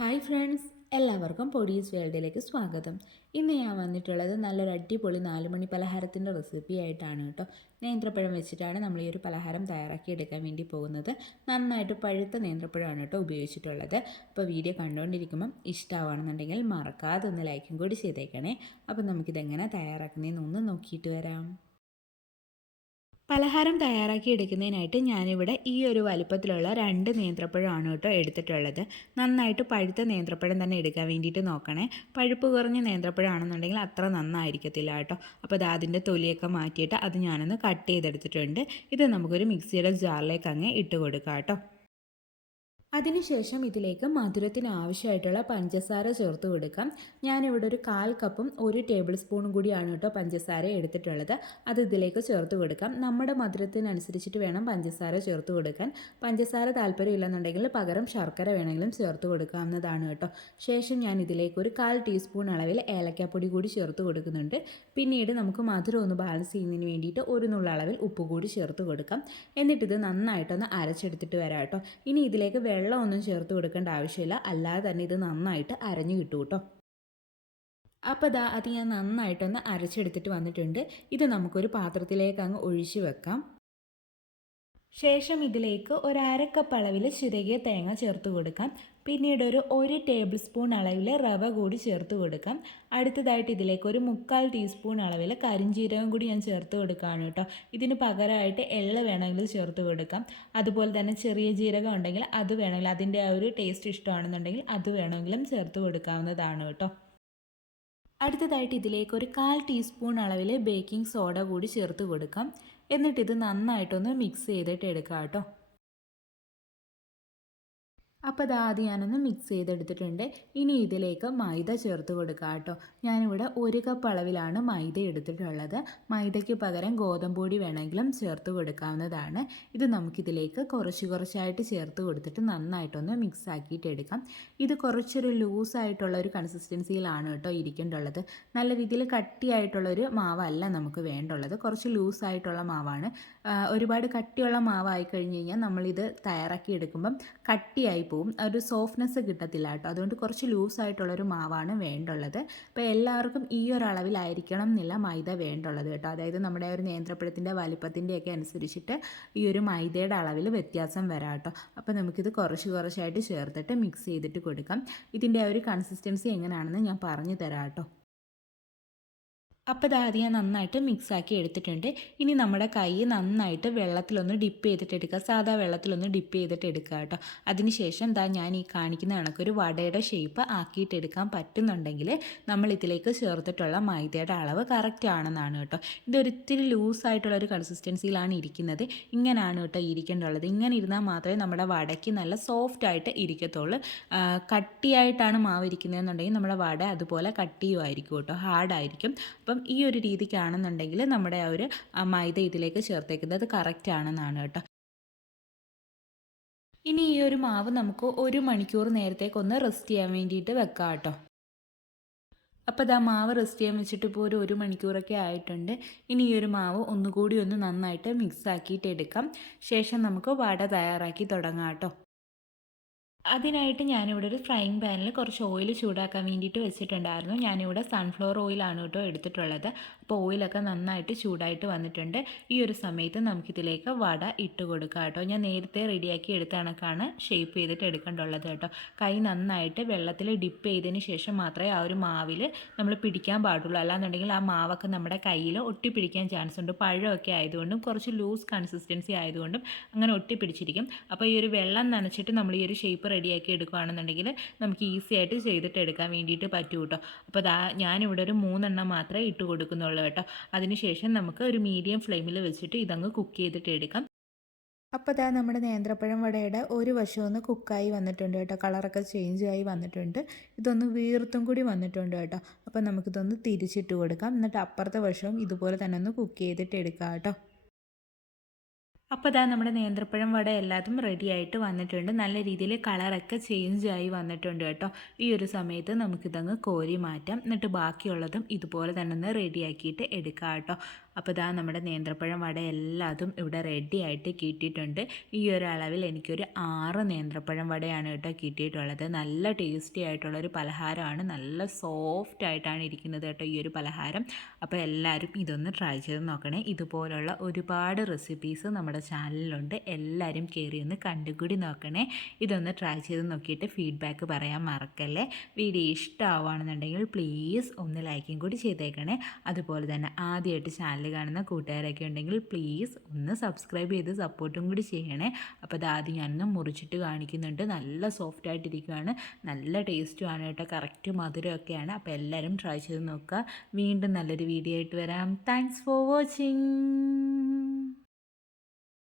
Hi friends, എല്ലാവർക്കും പൊടീസ് വേൾഡിലേക്ക് സ്വാഗതം. ഇന്ന് ഞാൻ വന്നിട്ടുള്ളത് നല്ലൊരു അടിപൊളി 4 മണി പലഹാരത്തിൻ്റെ റെസിപ്പി ആയിട്ടാണ് കേട്ടോ. നേന്ത്രപ്പഴം വെച്ചിട്ടാണ് നമ്മൾ ഈ ഒരു പലഹാരം തയ്യാറാക്കി എടുക്കാൻ വേണ്ടി പോകുന്നത്. നന്നായിട്ട് പഴുത്ത നേന്ത്രപ്പഴമാണ് കേട്ടോ ഉപയോഗിച്ചിട്ടുള്ളത്. അപ്പോൾ വീഡിയോ കണ്ടുകൊണ്ടിരിക്കുമ്പം ഇഷ്ടമാണെന്നുണ്ടെങ്കിൽ മറക്കാതെ ഒന്ന് ലൈക്കും കൂടി ചെയ്തേക്കണേ. അപ്പോൾ നമുക്കിതെങ്ങനെ തയ്യാറാക്കുന്നതെന്ന് ഒന്ന് നോക്കിയിട്ട് വരാം. പലഹാരം തയ്യാറാക്കി എടുക്കുന്നതിനായിട്ട് ഞാനിവിടെ ഈ ഒരു വലിപ്പത്തിലുള്ള 2 നേന്ത്രപ്പഴമാണ് കേട്ടോ എടുത്തിട്ടുള്ളത്. നന്നായിട്ട് പഴുത്ത നേന്ത്രപ്പഴം തന്നെ എടുക്കാൻ വേണ്ടിയിട്ട് നോക്കണേ. പഴുപ്പ് കുറഞ്ഞ നേന്ത്രപ്പഴമാണെന്നുണ്ടെങ്കിൽ അത്ര നന്നായിരിക്കത്തില്ല കേട്ടോ. അപ്പോൾ അതിൻ്റെ തൊലിയൊക്കെ മാറ്റിയിട്ട് അത് ഞാനൊന്ന് കട്ട് ചെയ്തെടുത്തിട്ടുണ്ട്. ഇത് നമുക്കൊരു മിക്സിയുടെ ജാറിലേക്ക് അങ്ങ് ഇട്ട് കൊടുക്കാം കേട്ടോ. അതിനുശേഷം ഇതിലേക്ക് മധുരത്തിന് ആവശ്യമായിട്ടുള്ള പഞ്ചസാര ചേർത്ത് കൊടുക്കാം. ഞാനിവിടെ ഒരു 1/4 കപ്പും 1 ടേബിൾ സ്പൂണും കൂടിയാണ് കേട്ടോ പഞ്ചസാര എടുത്തിട്ടുള്ളത്. അത് ഇതിലേക്ക് ചേർത്ത് കൊടുക്കാം. നമ്മുടെ മധുരത്തിനനുസരിച്ചിട്ട് വേണം പഞ്ചസാര ചേർത്ത് കൊടുക്കാൻ. പഞ്ചസാര താല്പര്യമില്ലെന്നുണ്ടെങ്കിൽ പകരം ശർക്കര വേണമെങ്കിലും ചേർത്ത് കൊടുക്കാവുന്നതാണ് കേട്ടോ. ശേഷം ഞാൻ ഇതിലേക്ക് ഒരു 1/4 ടീസ്പൂൺ അളവിൽ ഏലക്കാപ്പൊടി കൂടി ചേർത്ത് കൊടുക്കുന്നുണ്ട്. പിന്നീട് നമുക്ക് മധുരം ഒന്ന് ബാലൻസ് ചെയ്യുന്നതിന് വേണ്ടിയിട്ട് ഒരു നുള്ള അളവിൽ ഉപ്പ് കൂടി ചേർത്ത് കൊടുക്കാം. എന്നിട്ടിത് നന്നായിട്ടൊന്ന് അരച്ചെടുത്തിട്ട് വരാം കേട്ടോ. ഇനി ഇതിലേക്ക് വെള്ളമൊന്നും ചേർത്ത് കൊടുക്കേണ്ട ആവശ്യമില്ല, അല്ലാതെ തന്നെ ഇത് നന്നായിട്ട് അരഞ്ഞു കിട്ടും കേട്ടോ. അപ്പോൾ അത് ഞാൻ നന്നായിട്ടൊന്ന് അരച്ചെടുത്തിട്ട് വന്നിട്ടുണ്ട്. ഇത് നമുക്കൊരു പാത്രത്തിലേക്ക് അങ്ങ് ഒഴിച്ച് വെക്കാം. ശേഷം ഇതിലേക്ക് ഒരു 1/2 കപ്പ് അളവിൽ ചിരകിയ തേങ്ങ ചേർത്ത് കൊടുക്കാം. പിന്നീട് ഒരു ടേബിൾ സ്പൂൺ അളവിൽ റവ കൂടി ചേർത്ത് കൊടുക്കാം. അടുത്തതായിട്ട് ഇതിലേക്ക് ഒരു 3/4 ടീസ്പൂൺ അളവിൽ കരിഞ്ജീരകം കൂടി ഞാൻ ചേർത്ത് കൊടുക്കുകയാണ് കേട്ടോ. ഇതിന് പകരമായിട്ട് എള്ള് വേണമെങ്കിൽ ചേർത്ത് കൊടുക്കാം. അതുപോലെ തന്നെ ചെറിയ ജീരകം ഉണ്ടെങ്കിൽ അത് വേണമെങ്കിൽ, അതിൻ്റെ ആ ഒരു ടേസ്റ്റ് ഇഷ്ടമാണെന്നുണ്ടെങ്കിൽ അത് വേണമെങ്കിലും ചേർത്ത് കൊടുക്കാവുന്നതാണ് കേട്ടോ. അടുത്തതായിട്ട് ഇതിലേക്ക് ഒരു 1/4 ടീസ്പൂൺ അളവിൽ ബേക്കിംഗ് സോഡ കൂടി ചേർത്ത് കൊടുക്കാം. എന്നിട്ടിത് നന്നായിട്ടൊന്ന് മിക്സ് ചെയ്തിട്ട് എടുക്കാം കേട്ടോ. അപ്പോൾ ആദ്യം ഞാനൊന്ന് മിക്സ് ചെയ്തെടുത്തിട്ടുണ്ട്. ഇനി ഇതിലേക്ക് മൈദ ചേർത്ത് കൊടുക്കുക കേട്ടോ. ഞാനിവിടെ 1 കപ്പ് അളവിലാണ് മൈദ എടുത്തിട്ടുള്ളത്. മൈദയ്ക്ക് പകരം ഗോതമ്പൊടി വേണമെങ്കിലും ചേർത്ത് കൊടുക്കാവുന്നതാണ്. ഇത് നമുക്കിതിലേക്ക് കുറച്ചായിട്ട് ചേർത്ത് കൊടുത്തിട്ട് നന്നായിട്ടൊന്ന് മിക്സ് ആക്കിയിട്ട് എടുക്കാം. ഇത് കുറച്ചൊരു ലൂസായിട്ടുള്ള ഒരു കൺസിസ്റ്റൻസിയിലാണ് കേട്ടോ ഇരിക്കേണ്ടുള്ളത്. നല്ല രീതിയിൽ കട്ടിയായിട്ടുള്ളൊരു മാവല്ല നമുക്ക് വേണ്ടുള്ളത്. കുറച്ച് ലൂസായിട്ടുള്ള മാവാണ്. ഒരുപാട് കട്ടിയുള്ള മാവായി കഴിഞ്ഞ് കഴിഞ്ഞാൽ നമ്മളിത് തയ്യാറാക്കി എടുക്കുമ്പം കട്ടിയായി പോവും, ഒരു സോഫ്റ്റ്നെസ് കിട്ടത്തില്ല കേട്ടോ. അതുകൊണ്ട് കുറച്ച് ലൂസായിട്ടുള്ളൊരു മാവാണ് വേണ്ടുള്ളത്. അപ്പോൾ എല്ലാവർക്കും ഈ ഒരു അളവിലായിരിക്കണം എന്നില്ല മൈദ വേണ്ടുള്ളത് കേട്ടോ. അതായത് നമ്മുടെ ഒരു നേന്ത്രപ്പഴത്തിൻ്റെ വലിപ്പത്തിൻ്റെയൊക്കെ അനുസരിച്ചിട്ട് ഈ ഒരു മൈദയുടെ അളവിൽ വ്യത്യാസം വരാം കേട്ടോ. അപ്പോൾ നമുക്കിത് കുറച്ചായിട്ട് ചേർത്തിട്ട് മിക്സ് ചെയ്തിട്ട് കൊടുക്കാം. ഇതിൻ്റെ ഒരു കൺസിസ്റ്റൻസി എങ്ങനെയാണെന്ന് ഞാൻ പറഞ്ഞു തരാം കേട്ടോ. അപ്പോൾ ആദ്യം ഞാൻ നന്നായിട്ട് മിക്സാക്കി എടുത്തിട്ടുണ്ട്. ഇനി നമ്മുടെ കൈ നന്നായിട്ട് വെള്ളത്തിലൊന്ന് ഡിപ്പ് ചെയ്തിട്ട് എടുക്കുക. സാധാ വെള്ളത്തിലൊന്ന് ഡിപ്പ് ചെയ്തിട്ട് എടുക്കുക കേട്ടോ. അതിനുശേഷം ഞാൻ ഈ കാണിക്കുന്ന കണക്കൊരു വടയുടെ ഷേപ്പ് ആക്കിയിട്ട് എടുക്കാൻ പറ്റുന്നുണ്ടെങ്കിൽ നമ്മൾ ഇതിലേക്ക് ചേർത്തിട്ടുള്ള മൈദയുടെ അളവ് കറക്റ്റ് ആണെന്നാണ് കേട്ടോ. ഇതൊരിത്തിരി ലൂസായിട്ടുള്ളൊരു കൺസിസ്റ്റൻസിയിലാണ് ഇരിക്കുന്നത്. ഇങ്ങനെയാണ് കേട്ടോ ഇരിക്കേണ്ടുള്ളത്. ഇങ്ങനെ ഇരുന്നാൽ മാത്രമേ നമ്മുടെ വടയ്ക്ക് നല്ല സോഫ്റ്റായിട്ട് ഇരിക്കത്തുള്ളൂ. കട്ടിയായിട്ടാണ് മാവ് ഇരിക്കുന്നതെന്നുണ്ടെങ്കിൽ നമ്മുടെ വട അതുപോലെ കട്ടിയുമായിരിക്കും കേട്ടോ, ഹാർഡായിരിക്കും. അപ്പം ഈ ഒരു രീതിക്കാണെന്നുണ്ടെങ്കിൽ നമ്മുടെ ആ ഒരു മൈദ ഇതിലേക്ക് ചേർത്തേക്കുന്നത് കറക്റ്റ് ആണെന്നാണ് കേട്ടോ. ഇനി ഈ ഒരു മാവ് നമുക്ക് 1 മണിക്കൂർ നേരത്തേക്കൊന്ന് റെസ്റ്റ് ചെയ്യാൻ വേണ്ടിയിട്ട് വെക്കാം കേട്ടോ. അപ്പോൾ മാവ് റെസ്റ്റ് ചെയ്യാൻ വെച്ചിട്ട് ഇപ്പോൾ ഒരു 1 മണിക്കൂറൊക്കെ ആയിട്ടുണ്ട്. ഇനി ഈ ഒരു മാവ് ഒന്നുകൂടി ഒന്ന് നന്നായിട്ട് മിക്സ് ആക്കിയിട്ട് എടുക്കാം. ശേഷം നമുക്ക് വട തയ്യാറാക്കി തുടങ്ങാം കേട്ടോ. അതിനായിട്ട് ഞാനിവിടെ ഒരു ഫ്രൈയിങ് പാനിൽ കുറച്ച് ഓയിൽ ചൂടാക്കാൻ വേണ്ടിയിട്ട് വെച്ചിട്ടുണ്ടായിരുന്നു. ഞാനിവിടെ സൺഫ്ലവർ ഓയിലാണ് കേട്ടോ എടുത്തിട്ടുള്ളത്. അപ്പോൾ ഓയിലൊക്കെ നന്നായിട്ട് ചൂടായിട്ട് വന്നിട്ടുണ്ട്. ഈ ഒരു സമയത്ത് നമുക്കിതിലേക്ക് വട ഇട്ട് കൊടുക്കാം കേട്ടോ. ഞാൻ നേരത്തെ റെഡിയാക്കി എടുത്ത കണക്കാണ് ഷേപ്പ് ചെയ്തിട്ട് എടുക്കേണ്ടുള്ളത് കേട്ടോ. കൈ നന്നായിട്ട് വെള്ളത്തിൽ ഡിപ്പ് ചെയ്തതിന് ശേഷം മാത്രമേ ആ ഒരു മാവിൽ നമ്മൾ പിടിക്കാൻ പാടുള്ളൂ. അല്ലാന്നുണ്ടെങ്കിൽ ആ മാവൊക്കെ നമ്മുടെ കയ്യിൽ ഒട്ടിപ്പിടിക്കാൻ ചാൻസ് ഉണ്ട്. പഴമൊക്കെ ആയതുകൊണ്ടും കുറച്ച് ലൂസ് കൺസിസ്റ്റൻസി ആയതുകൊണ്ടും അങ്ങനെ ഒട്ടിപ്പിടിച്ചിരിക്കും. അപ്പോൾ ഈ ഒരു വെള്ളം നനച്ചിട്ട് നമ്മൾ ഈ ഒരു ഷേപ്പ് റെഡിയാക്കി എടുക്കുകയാണെന്നുണ്ടെങ്കിൽ നമുക്ക് ഈസി ആയിട്ട് ചെയ്തിട്ട് എടുക്കാൻ വേണ്ടിയിട്ട് പറ്റും കേട്ടോ. അപ്പോൾ ഞാനിവിടെ ഒരു 3 എണ്ണം മാത്രമേ ഇട്ട് കൊടുക്കുന്നുള്ളൂ കേട്ടോ. അതിനുശേഷം നമുക്ക് ഒരു മീഡിയം ഫ്ലെയിമിൽ വെച്ചിട്ട് ഇതങ്ങ് കുക്ക് ചെയ്തിട്ട് എടുക്കാം. അപ്പോൾ നമ്മുടെ നേന്ത്രപ്പഴം വടയുടെ ഒരു വശം ഒന്ന് കുക്കായി വന്നിട്ടുണ്ട് കേട്ടോ. കളറൊക്കെ ചേഞ്ച് ആയി വന്നിട്ടുണ്ട്. ഇതൊന്ന് വീർത്തും കൂടി വന്നിട്ടുണ്ട് കേട്ടോ. അപ്പോൾ നമുക്കിതൊന്ന് തിരിച്ചിട്ട് കൊടുക്കാം. എന്നിട്ട് അപ്പുറത്തെ വശവും ഇതുപോലെ തന്നെ ഒന്ന് കുക്ക് ചെയ്തിട്ട് എടുക്കാം കേട്ടോ. അപ്പോൾ നമ്മുടെ നേന്ത്രപ്പഴം വട എല്ലാതും റെഡി ആയിട്ട് വന്നിട്ടുണ്ട്. നല്ല രീതിയിൽ കളറൊക്കെ ചേഞ്ച് ആയി വന്നിട്ടുണ്ട് കേട്ടോ. ഈ ഒരു സമയത്ത് നമുക്കിതങ്ങ് കോരി മാറ്റാം. എന്നിട്ട് ബാക്കിയുള്ളതും ഇതുപോലെ തന്നെ ഒന്ന് റെഡിയാക്കിയിട്ട് എടുക്കാം കേട്ടോ. അപ്പോൾ ഇതാ നമ്മുടെ നേന്ത്രപ്പഴം വട എല്ലാതും ഇവിടെ റെഡി ആയിട്ട് കിട്ടിയിട്ടുണ്ട്. ഈ ഒരു അളവിൽ എനിക്കൊരു 6 നേന്ത്രപ്പഴം വടയാണ് കേട്ടോ കിട്ടിയിട്ടുള്ളത്. നല്ല ടേസ്റ്റി ആയിട്ടുള്ളൊരു പലഹാരമാണ്. നല്ല സോഫ്റ്റ് ആയിട്ടാണ് ഇരിക്കുന്നത് കേട്ടോ ഈ ഒരു പലഹാരം. അപ്പോൾ എല്ലാവരും ഇതൊന്ന് ട്രൈ ചെയ്ത് നോക്കണേ. ഇതുപോലുള്ള ഒരുപാട് റെസിപ്പീസ് നമ്മുടെ ചാനലിലുണ്ട്. എല്ലാവരും കയറി ഒന്ന് കണ്ടുകൂടി നോക്കണേ. ഇതൊന്ന് ട്രൈ ചെയ്ത് നോക്കിയിട്ട് ഫീഡ്ബാക്ക് പറയാൻ മറക്കല്ലേ. വീഡിയോ ഇഷ്ടമാവുകയാണെന്നുണ്ടെങ്കിൽ പ്ലീസ് ഒന്ന് ലൈക്കും കൂടി ചെയ്തേക്കണേ. അതുപോലെ തന്നെ ആദ്യമായിട്ട് ചാനൽ കാണുന്ന കൂട്ടുകാരൊക്കെ ഉണ്ടെങ്കിൽ പ്ലീസ് ഒന്ന് സബ്സ്ക്രൈബ് ചെയ്ത് സപ്പോർട്ടും കൂടി ചെയ്യണേ. അപ്പോൾ അത് ആദ്യം ഞാനൊന്ന് മുറിച്ചിട്ട് കാണിക്കുന്നുണ്ട്. നല്ല സോഫ്റ്റ് ആയിട്ടിരിക്കുകയാണ്, നല്ല ടേസ്റ്റുമാണ് കേട്ടോ, കറക്റ്റ് മധുരമൊക്കെയാണ്. അപ്പോൾ എല്ലാവരും ട്രൈ ചെയ്ത് നോക്കുക. വീണ്ടും നല്ലൊരു വീഡിയോ ആയിട്ട് വരാം. Thanks for watching.